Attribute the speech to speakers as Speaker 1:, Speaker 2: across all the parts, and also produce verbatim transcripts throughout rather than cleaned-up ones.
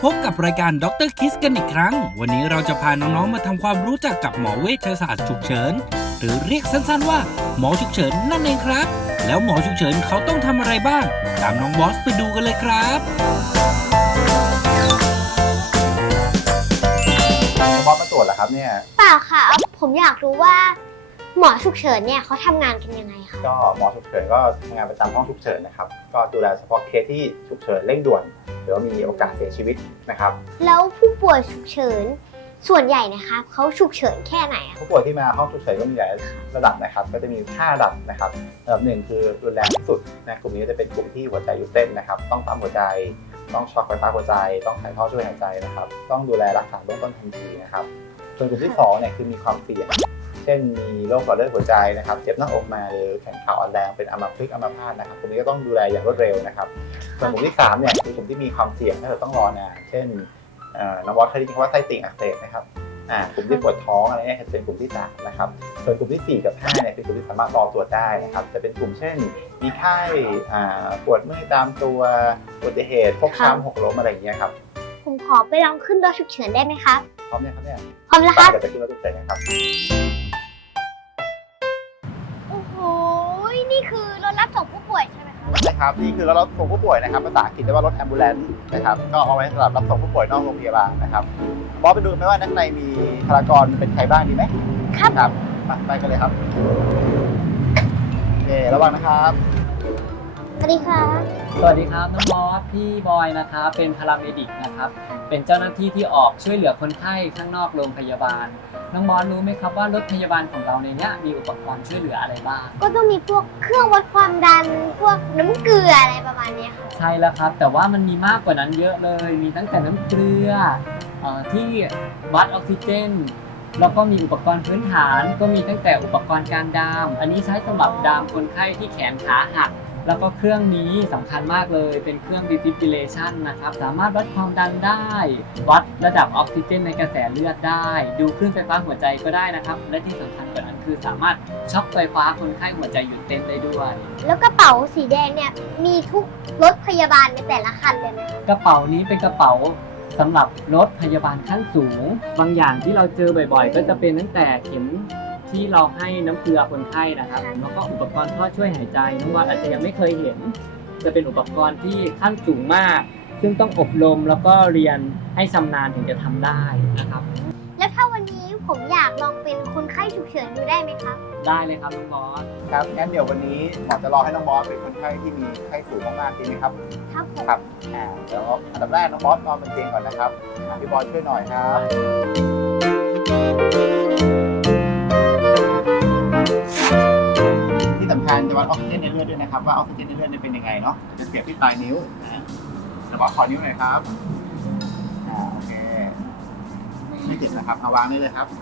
Speaker 1: พบกับรายการด็อกเตอร์คิสกันอีกครั้งวันนี้เราจะพาน้องๆมาทำความรู้จักกับหมอเวชศาสตร์ฉุกเฉินหรือเรียกสั้นๆว่าหมอฉุกเฉินนั่นเองครับแล้วหมอฉุกเฉินเขาต้องทำอะไรบ้างตามน้องบอสไปดูกันเลยครับ
Speaker 2: น้องบอสมาตรวจเหรอครับเนี่ย
Speaker 3: เปล่าค่ะผมอยากรู้ว่าหมอฉุกเฉินเนี่ยเขาทำงานกันยังไงคะ
Speaker 2: ก็หมอฉุกเฉินก็ทำงานประจำห้องฉุกเฉินนะครับก็ดูแลเฉพาะเคสที่ฉุกเฉินเร่งด่วนหรือว่ามีโอกาสเสียชีวิตนะครับ
Speaker 3: แล้วผู้ป่วยฉุกเฉินส่วนใหญ่นะคะเขาฉุกเฉินแค่ไหนอะ
Speaker 2: ผู้ป่วยที่มาห้องฉุกเฉินก็มีหลายระดับนะครับก็จะมีห้าระดับนะครับระดับหนึ่งคือรุนแรงที่สุดนะกลุ่มนี้จะเป็นกลุ่มที่หัวใจหยุดเต้นนะครับต้องปั๊มหัวใจต้องช็อคไฟฟ้าหัวใจต้องถ่ายท่อช่วยหายใจนะครับต้องดูแลรักษาเบื้องต้นทันทีนะครับส่วนกลุ่มที่สองเนี่ยคือมีความเสี่ยงเช่นมีโรคหลอดเลือดหัวใจนะครับเจ็บหน้าอกมาหรือแขนขาอ่อนแรงเป็นอัมพฤกษ์อัมพาตนะครับกลุ่มนี้ก็ต้องดูแลอย่างรวดเร็วนะครับส่วนกลุ่มที่สามเนี่ยคือกลุ่มที่มีความเสี่ยงถ้าเราต้องรอนานเช่นน้องบอสเคยได้ยินว่าไส้ติ่งอักเสบนะครับอ่ากลุ่มที่ปวดท้องอะไรเนี่ยจะเป็นกลุ่มที่สามนะครับส่วนกลุ่มที่สี่กับห้าเนี่ยเป็นกลุ่มที่สามารถรอตรวจได้นะครับจะเป็นกลุ่มเช่นมีไข้อ่าปวดเมื่อยตามตัวอุบัติเหตุฟกช้ำหกล้มอะไรอย่างเงี้ยครับ
Speaker 3: ผมขอไปลองขึ้นรถฉุกเฉินได้ไหมครับ
Speaker 2: พร้อมเนี่ยครับเนี่ย
Speaker 3: พร้อมแล้วครับ
Speaker 2: เดี๋ยวไปขึ้นรถฉุกเฉินนะครับ
Speaker 3: โอ้โหนี่คือรถรับส่งผู้ป่วยใช่ไหมครับ
Speaker 2: ใช่ครับนี่คือรถรับส่งผู้ป่วยนะครับภาษาอังกฤษเรียกว่ารถแอมบูเลนซ์นะครับก็เอาไว้สำหรับรับส่งผู้ป่วยนอกโรงพยาบาลนะครับบอสไปดูไหมว่าด้านในมีบุคลากรเป็นใครบ้างดีไหม
Speaker 3: ครับ
Speaker 2: ครับไปกันเลยครับโอเคระวังนะครับ
Speaker 3: สวัสดีครับ
Speaker 4: สวัสดีครับน้องบอสพี่บอยนะครับเป็นพาราเมดิกนะครับเป็นเจ้าหน้าที่ที่ออกช่วยเหลือคนไข้ข้างนอกโรงพยาบาลน้องบอสรู้ไหมครับว่ารถพยาบาลของเราในนี้มีอุปกรณ์ช่วยเหลืออะไรบ้าง
Speaker 3: ก็ต้องมีพวกเครื่องวัดความดันพวกน้ำเกลืออะไรประมาณนี้ค่ะ
Speaker 4: ใช่แล้วครับแต่ว่ามันมีมากกว่านั้นเยอะเลยมีตั้งแต่น้ำเกลือเอ่อที่วัดออกซิเจนแล้วก็มีอุปกรณ์พื้นฐานก็มีตั้งแต่อุปกรณ์การดามอันนี้ใช้สำหรับดามคนไข้ที่แขนขาหักแล้วก็เครื่องนี้สำคัญมากเลยเป็นเครื่อง defibrillation นะครับสามารถวัดความดันได้วัดระดับออกซิเจนในกระแสเลือดได้ดูคลื่นไฟฟ้าหัวใจก็ได้นะครับและที่สำคัญกว่านั้นคือสามารถช็อคไฟฟ้าคนไข้หัวใจหยุดเต้นได้ด้วย
Speaker 3: แล้วกระเป๋าสีแดงเนี่ยมีทุกรถพยาบาลในแต่ละคันเลยไหม
Speaker 4: กระเป๋านี้เป็นกระเป๋าสำหรับรถพยาบาลขั้นสูงบางอย่างที่เราเจอบ่อยๆก็จะเป็นตั้งแต่เข็มที่เราให้น้ำเกลือคนไข้นะครับแล้วก็อุปกรณ์ท่อช่วยหายใจน้องบอสอาจจะยังไม่เคยเห็นจะเป็นอุปกรณ์ที่ขั้นสูงมากซึ่งต้องอบรมแล้วก็เรียนให้ชำนาญถึงจะทำได้นะครับ
Speaker 3: แล้วถ้าวันนี้ผมอยากลองเป็นคนไข้ฉุกเฉินดูได้ไหมครับ
Speaker 4: ได้เลยครับน้องบอส
Speaker 2: ครับงั้นเดี๋ยววันนี้หมอจะรอให้น้องบอสเป็นคนไข้ที่มีไข้สูงมากๆดีไหมครับ
Speaker 3: ครับผม
Speaker 2: ครับอ่าเดี๋ยวอันดับแรกน้องบอสนอนบนเตียงก่อนนะครับพี่บอสช่วยหน่อยครับที่สำคัญจะวัดออกซิเจนในเลือดด้วยนะครับว่าออกซิเจนในเลือดเป็นยังไงเนาะจะเสียบที่ปลายนิ้วนะเดี๋ยวบอสขอนิ้วหน่อยครับอ่าโอเคไม่เจ็บนะครับเอาวางได้เลยครับ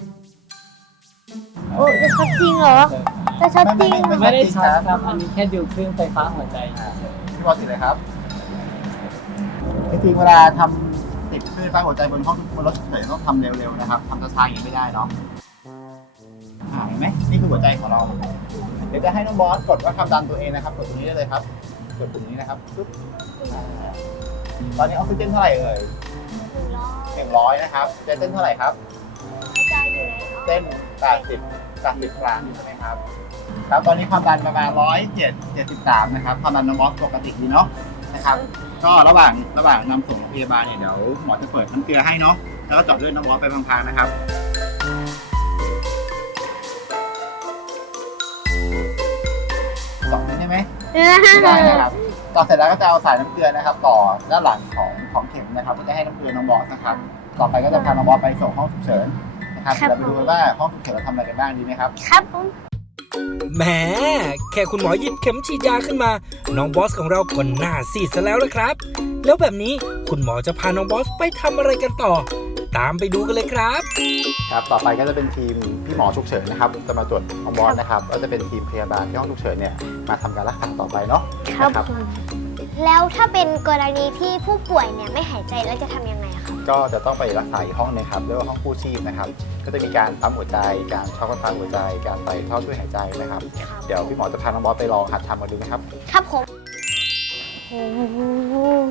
Speaker 3: โอ้จะช็อตจริงเหรอจะช็อตจริง
Speaker 4: ไม่ได้ช็อตครับอันนี้แค่ดูคลื่นไฟฟ้าหัวใจ
Speaker 2: พี่บอสติดเลยครับจริงๆเวลาทำติดคลื่นไฟฟ้าหัวใจบนห้องบนรถฉุกเฉินต้องทำเร็วๆนะครับทำช้าๆอย่างนี้ไม่ได้เนาะเห็นไหมนี่คือหัวใจของเราเดี๋ยวจะให้น้องบอสกดว่าความดันตัวเองนะครับกดตรงนี้ได้เลยครับกดปุ่มนี้นะครับปึ๊บตอนนี้ออกซิเจนเท่าไหร่เอ่ยหนึ่งร้อยนะครับจะเต้นเท่าไหร่ครับเต้นแปดสิบแปดสิบครั้งใช่ไหมครับครับตอนนี้ความดันประมาณร้อยเจ็ดเจ็ดสิบสามนะครับความดันน้องบอสปกติดีเนาะนะครับก็ระหว่างระหว่างนำส่งโรงพยาบาลเนี่ยเดี๋ยวหมอจะเปิดน้ำเกลือให้เนาะแล้วก็เจาะเลือดน้องบอสไปพลางๆนะครับสองนิ้วใช่ไหมได้นะครับต่อเสร็จแล้วก็จะเอาสายน้ำเกลือนะครับต่อด้านหลังของของเข็มนะครับก็จะให้น้ำเกลือน้องบอสนะครับต่อไปก็จะพาน้องบอสไปส่งห้องฉุกเฉินนะครับเราไปดูกันว่าห้องฉุกเฉินเราทำอะไรกันบ้างดีไหมครับ
Speaker 3: ครับผม
Speaker 1: แหมแค่คุณหมอหยิบเข็มฉีดยาขึ้นมาน้องบอสของเราก็หน้าซีดซะแล้วละครับแล้วแบบนี้คุณหมอจะพาน้องบอสไปทำอะไรกันต่อตามไปดูกันเลยครับ
Speaker 2: ครับต่อไปก็จะเป็นทีมพี่หมอฉุกเฉินนะครับจะมาตรวจน้องบอสนะครับก็จะเป็นทีมพยาบาลที่ห้องฉุกเฉินเนี่ยมาทำการรักษาต่อไปเนาะ
Speaker 3: ครับแล้วถ้าเป็นกรณีที่ผู้ป่วยเนี่ยไม่หายใจแล้วจะทำยังไงครับ
Speaker 2: ก็จะต้องไปรักษาอีกห้องนึงครับเรียกว่าห้องกู้ชีพนะครับก็จะมีการปั๊มหัวใจการช็อคไฟฟ้าหัวใจการใส่ท่อช่วยหายใจนะครับเดี๋ยวพี่หมอจะพาน้องบอสไปลองหัดทำมาดูไหมครับ
Speaker 3: ครับผมโอ้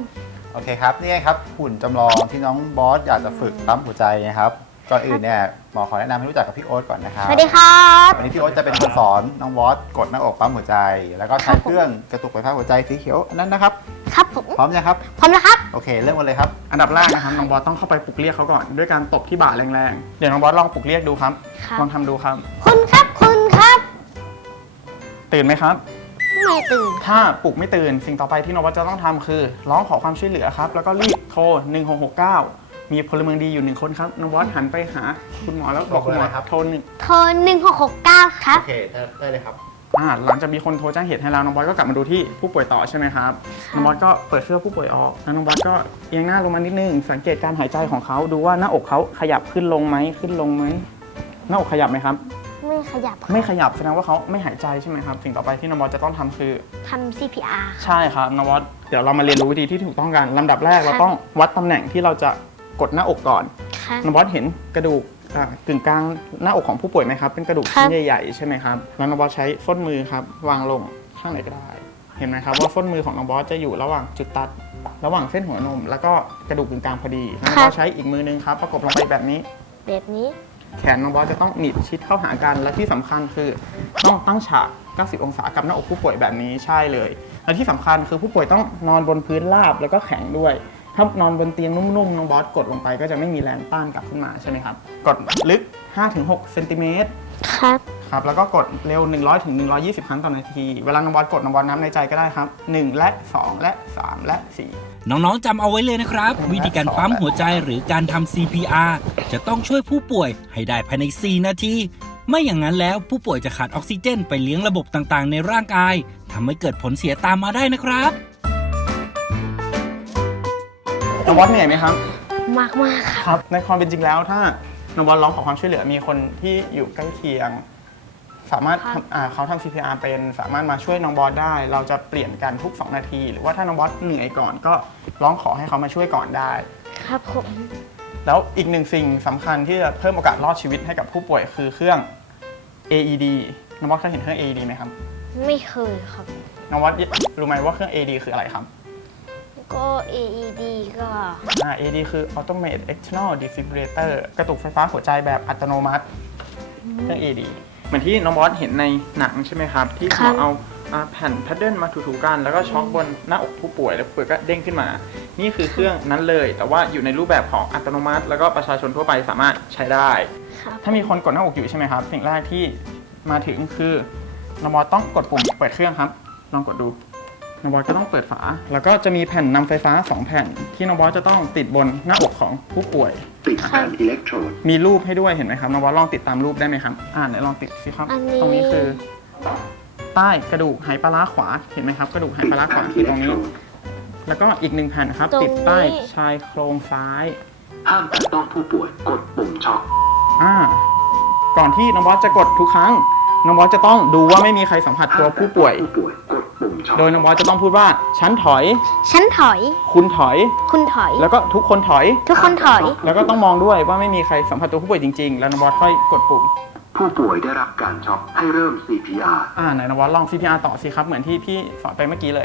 Speaker 2: โอเคครับนี่ไงครับหุ่นจำลองที่น้องบอสอยากจะฝึกปั๊มหัวใจนะครับก่อนอื่นเนี่ยหมอขอแนะนำให้รู้จักกับพี่โอ๊ตก่อนนะครับ
Speaker 3: สวัสดีครับ
Speaker 2: วันนี้พี่โอ๊ตจะเป็นคนสอนน้องบอสกดหน้าอกปั๊มหัวใจ แล้วก็ใช้เครื่องกระตุกไฟฟ้าหัวใจสีเขียวอันนั้นนะครับ
Speaker 3: ครับผม
Speaker 2: พร้อมยังครับ
Speaker 3: พร้อมแล้วครับ
Speaker 2: โอเคเริ่มกันเลยครับ
Speaker 5: อันดับแรกนะครับน้องบอสต้องเข้าไปปลุกเรียกเขาก่อนด้วยการตบที่บ่าแรงๆ เดี๋ยวน้องบอสลองปลุกเรียกดูครับ
Speaker 3: ครับ
Speaker 5: ลองทำดูครับ
Speaker 3: คุณครับคุณครับ
Speaker 5: ตื่นไหมครับ
Speaker 3: ไม่ตื่น
Speaker 5: ถ้าปลุกไม่ตื่นสิ่งต่อไปที่น้องบอสจะต้องทำคือร้องขอความช่วยเหลือครับแล้วก็รีบโทรหนึ่งหกหกเก้ามีพลเมืองดีอยู่หนึ่งคนครับน้องบอสหันไปหาคุณหมอแล้วบอกคุณหมอ
Speaker 2: บอกเลยครับ
Speaker 5: โทรหนึ่ง
Speaker 3: โทรหนึ่งหกหกเก้าครับ
Speaker 2: โอเคได้เลยครับ
Speaker 5: อ่าหลังจากมีคนโทรแจ้งเหตุให้แล้วน้องบอสก็กลับมาดูที่ผู้ป่วยต่อใช่ไหมครับน้องบอสก็เปิดเสื้อผู้ป่วยออกแล้วน้องบอสก็เอียงหน้าลงมานิดนึงสังเกตการหายใจของเขาดูว่าหน้าอกเขาขยับขึ้นลงไหมขึ้นลงไหมหน้าอกขยับไหมครับ
Speaker 3: ไม่ขยับ
Speaker 5: ไม่ขยับแสดงว่าเขาไม่หายใจใช่ไหมครับสิ่งต่อไปที่น้องบอสจะต้องทำคือ
Speaker 3: ทำ ซี พี อาร์
Speaker 5: ใช่ครับน้องบอสเดี๋ยวเรามาเรียนรู้วิธีที่ถูกต้องกันลำดับแรกเราต้องวัดตำแหน่งที่เราจะกดหน้าอกก่อน
Speaker 3: ครับ
Speaker 5: น้องบอสเห็นกระดูกอ่ากึ่งกลางหน้าอกของผู้ป่วยไหมครับเป็นกระดูก
Speaker 3: ครั
Speaker 5: ชิ้
Speaker 3: บ
Speaker 5: นใหญ่ๆใช่ไหมครับแล้วน้องบอสใช้ส้นมือครับวางลงข้างไหนก็ได้ เห็นไหมครับว่าส้นมือของน้องบอสจะอยู่ระหว่างจุดตัด ระหว่างเส้นหัวนม แล้วก็กระดูกกึ่งกลางพอดีแล้วน้องบอสใช้อีกมือนึงครับประกบลงไปแบบนี้
Speaker 3: แบบนี้
Speaker 5: แขนน้องบอสจะต้องหนีบชิดเข้าหากัน และที่สำคัญคือต้องตั้งฉากเก้าสิบองศากับหน้าอกผู้ป่วยแบบนี้ใช่เลย และที่สำคัญคือผู้ป่วยต้องนอนบนพื้นราบแล้วก็แข็งด้วย ถ้านอนบนเตียงนุ่มๆน้องบอสกดลงไปก็จะไม่มีแรงต้านกลับขึ้นมาใช่ไหมครับ กดลึก ห้าถึงหก เซนติเมตร
Speaker 3: ครับ
Speaker 5: ครับ แล้วก็กดเร็ว หนึ่งร้อยถึงหนึ่งร้อยยี่สิบ ครั้งต่อนาที เวลาน้องบอสกดน้องบอสนับในใจก็ได้ครับ หนึ่ง และ สอง และ สาม และ สี่
Speaker 1: น้องๆจำเอาไว้เลยนะครับ วิธีการปั๊มหัวใจหรือการทำ ซี พี อาร์ จะต้องช่วยผู้ป่วยให้ได้ภายใน สี่ นาที ไม่อย่างนั้นแล้วผู้ป่วยจะขาดออกซิเจนไปเลี้ยงระบบต่างๆ ในร่างกายทำให้เกิดผลเสียตามมาได้นะครับ
Speaker 5: น้องบอสเหนื่อยไหมครับ
Speaker 3: มากมากๆครับ
Speaker 5: ครับ ในความเป็นจริงแล้วถ้าน้องบอลร้องขอความช่วยเหลือมีคนที่อยู่ใกล้เคียง สามารถ
Speaker 3: ครับ
Speaker 5: ทำอ่าเขาทำ ซี พี อาร์ เป็นสามารถมาช่วยน้องบอสได้ เราจะเปลี่ยนกันทุก สอง นาที หรือว่าถ้าน้องบอสเหนื่อยก่อนก็ร้องขอให้เขามาช่วยก่อนได้
Speaker 3: ครับผม
Speaker 5: แล้วอีกหนึ่งสิ่งสำคัญที่จะเพิ่มโอกาสรอดชีวิตให้กับผู้ป่วยคือเครื่อง เอ อี ดี น้องบอสเคยเห็นเครื่อง เอ อี ดี ไหมครับ
Speaker 3: ไม่เคยครับ
Speaker 5: น้องบอสรู้ไหมว่าเครื่อง เอ อี ดี คืออะไรครับ
Speaker 3: ก็ เอ อี ดี ก็
Speaker 5: อ่า เอ อี ดี คือ Automated External Defibrillator กระตุกไฟฟ้าหัวใจแบบอัตโนมัติ เครื่อง เอ อี ดี เหมือนที่น้องบอสเห็นในหนังใช่ไหมครับ ที่ห
Speaker 3: ครั
Speaker 5: มอบ เอาอ่าแผ่นแพดเดิลมาถูๆกัน แล้วก็ช็อคบนหน้าอกผู้ป่วยแล้วผู้ป่วยก็เด้งขึ้นมา นี่คือเครื่องนั้นเลย แต่ว่าอยู่ในรูปแบบของอัตโนมัติ แล้วก็ประชาชนทั่วไปสามารถใช้ได้
Speaker 3: ครับ
Speaker 5: ถ้ามีคนกดหน้าอกอยู่ใช่ไหมครับ สิ่งแรกที่มาถึงคือน้องบอสต้องกดปุ่มเปิดเครื่องครับ ลองกดดู น้องบอสก็ต้องเปิดฝา แล้วก็จะมีแผ่นนำไฟฟ้าสองแผ่น ที่น้องบอสจะต้องติดบนหน้าอกของผู้ป่วย
Speaker 6: ติดแผ่นอิเล็กโทรด
Speaker 5: มีรูปให้ด้วยเห็นไหมครับ น้องบอสลองติดตามรูปได้ไหมครับ อ่าไหนลองติดสิครับ
Speaker 3: อันนี้
Speaker 5: ตรงนี้คือ ใต้กระดูกไหปลาร้าขวา เห็นไหมครับ กระดูกไหปลาร้าขวาคือตรงนี้ แล้วก็อีกหนึ่งแผ่นครับ
Speaker 3: ตรงนี้
Speaker 5: ติดใต้ชายโครงซ้าย
Speaker 6: ห้ามแตะต้องผู้ป่วยกดปุ่มช็อค
Speaker 5: อ่า ก่อนที่น้องบอสจะกดทุกครั้ง น้องบอสจะต้องดูว่าไม่มีใครสัมผัสตัวผู้ป่วย
Speaker 6: ผู้ป่วยกดปุ่มช็อค
Speaker 5: โดยน้องบอสจะต้องพูดว่าฉันถอย
Speaker 3: ฉันถอย
Speaker 5: คุณถอย
Speaker 3: คุณถอย
Speaker 5: แล้วก็ทุกคนถอย
Speaker 3: ทุกคนถอย
Speaker 5: แล้วก็ต้องมองด้วยว่าไม่มีใครสัมผัสตัวผู้ป่วยจริงๆ แล้วน้องบอสค่อยกดปุ่ม
Speaker 6: ผู้ป่วยได้รับการช็อคให้เริ่ม ซี พี อาร์
Speaker 5: อ่าไหนน้องบอสลอง ซี พี อาร์ ต่อสิครับ เหมือนที่พี่สอนไปเมื่อกี้เลย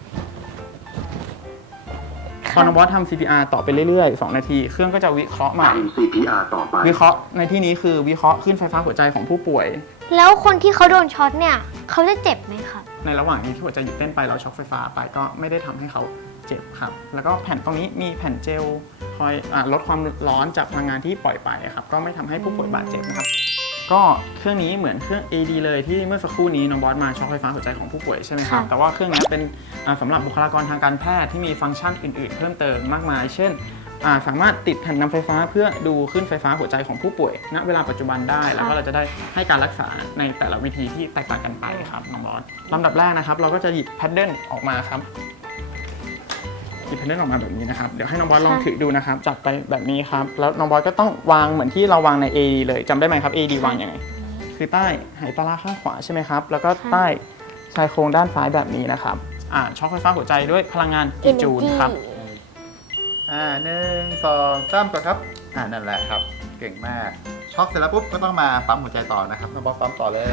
Speaker 5: พอน้องบอสทำ ซี พี อาร์ ต่อไปเรื่อยๆ สอง นาที เครื่องก็จะวิเคราะห์ใหม่
Speaker 6: ทำ ซี พี อาร์ ต่อไป
Speaker 5: วิเคราะห์ในที่นี้คือวิเคราะห์ขึ้นไฟฟ้าหัวใจของผู้ป่วย
Speaker 3: แล้วคนที่เขาโดนช็อตเนี่ย เขาจะเจ็บไหมครับ
Speaker 5: ในระหว่างนี้ที่หัวใจหยุดเต้นไปเราช็อคไฟฟ้าไปก็ไม่ได้ทำให้เขาเจ็บครับ แล้วก็แผ่นตรงนี้มีแผ่นเจลคอยอาลดความร้อนจากพลังงานที่ปล่อยไปครับก็ไม่ทำให้ผู้ป่วยบาดเจ็บนะครับ ก็เครื่องนี้เหมือนเครื่อง เอ ดี เลยที่เมื่อสักครู่นี้น้องบอสมาช็อคไฟฟ้าหัวใจของผู้ป่วยใช่ไหมครับ
Speaker 3: ค่ะ
Speaker 5: แต่ว่าเครื่องนี้เป็นอ่าสำหรับบุคลากรทางการแพทย์ที่มีฟังก์ชันอื่นๆ เพิ่มเติมมากมาย เช่นอ่าสามารถติดแผ่นนำไฟฟ้าเพื่อดูขึ้นไฟฟ้าหัวใจของผู้ป่วยณเวลาปัจจุบันได้ แล้วก็เราจะได้ให้การรักษาในแต่ละวิธีที่แตกต่างกันไปครับน้องบอสลำดับแรกนะครับ เราก็จะหยิบแพดเดิลออกมาครับหยิบแพดเดิลออกมาแบบนี้นะครับเดี๋ยวให้น้องบอสลองถือดูนะครับจับไปแบบนี้ครับแล้วน้องบอสก็ต้องวางเหมือนที่เราวางใน เอ ดี เลยจำได้ไหมครับ เอ ดี วางยังไงคือใต้ไหปลาร้าข้างขวาใช่ไหมครับแล้วก็ใต้ชายโครงด้านซ้ายแบบนี้นะครับอ่าช็อคไฟฟ้าหัวใจด้วยพลังงานกิจูลครับ
Speaker 2: อ่าหนึ่งสองสามก่อนครับ อ่านั่นแหละครับ เก่งมาก ช็อกเสร็จแล้วปุ๊บก็ต้องมาปั๊มหัวใจต่อนะครับน้องบอสปั๊มต่อเลย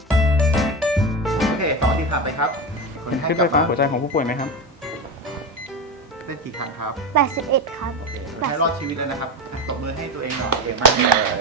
Speaker 2: โอเคต่อที่ถัดไปครับ
Speaker 5: เห็นขึ้นไฟฟ้าหัวใจของผู้ป่วยไหมครับ
Speaker 2: เต้นกี่ครั้งครับ
Speaker 3: แปดสิบเอ็ดครับ
Speaker 2: โอเคให้รอดชีวิตแล้วนะครับอ่ะตบมือให้ตัวเองหน่อยเก่งมากเลย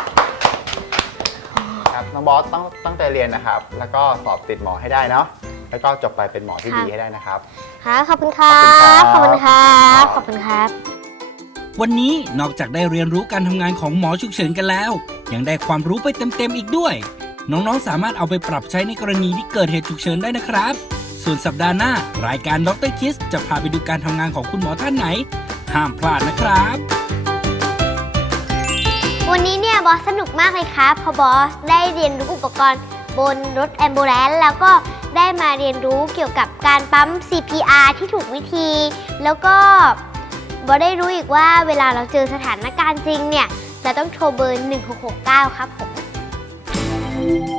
Speaker 2: ครับน้องบอสต้องตั้งใจเรียนนะครับ แล้วก็สอบติดหมอให้ได้เนาะแล้วก็จบไปเป็นหมอที่ดีให้ได้นะครับ
Speaker 3: ครับขอบคุณครับ ขอบคุณครับ ขอบคุณครับ
Speaker 1: วันนี้นอกจากได้เรียนรู้การทำงานของหมอฉุกเฉินกันแล้ว ยังได้ความรู้ไปเต็มๆอีกด้วย น้องๆสามารถเอาไปปรับใช้ในกรณีที่เกิดเหตุฉุกเฉินได้นะครับ ส่วนสัปดาห์หน้ารายการด็อกเตอร์คิสจะพาไปดูการทำงานของคุณหมอท่านไหน ห้ามพลาดนะครับ
Speaker 3: วันนี้เนี่ยบอสสนุกมากเลยครับเพราะบอสได้เรียนรู้อุปกรณ์บนรถแอมบูเลนซ์แล้วก็ได้มาเรียนรู้เกี่ยวกับการปั๊ม ซี พี อาร์ ที่ถูกวิธี แล้วก็บอสได้รู้อีกว่าเวลาเราเจอสถานการณ์จริงเนี่ยเราต้องโทรเบอร์หนึ่งหกหกเก้าครับผม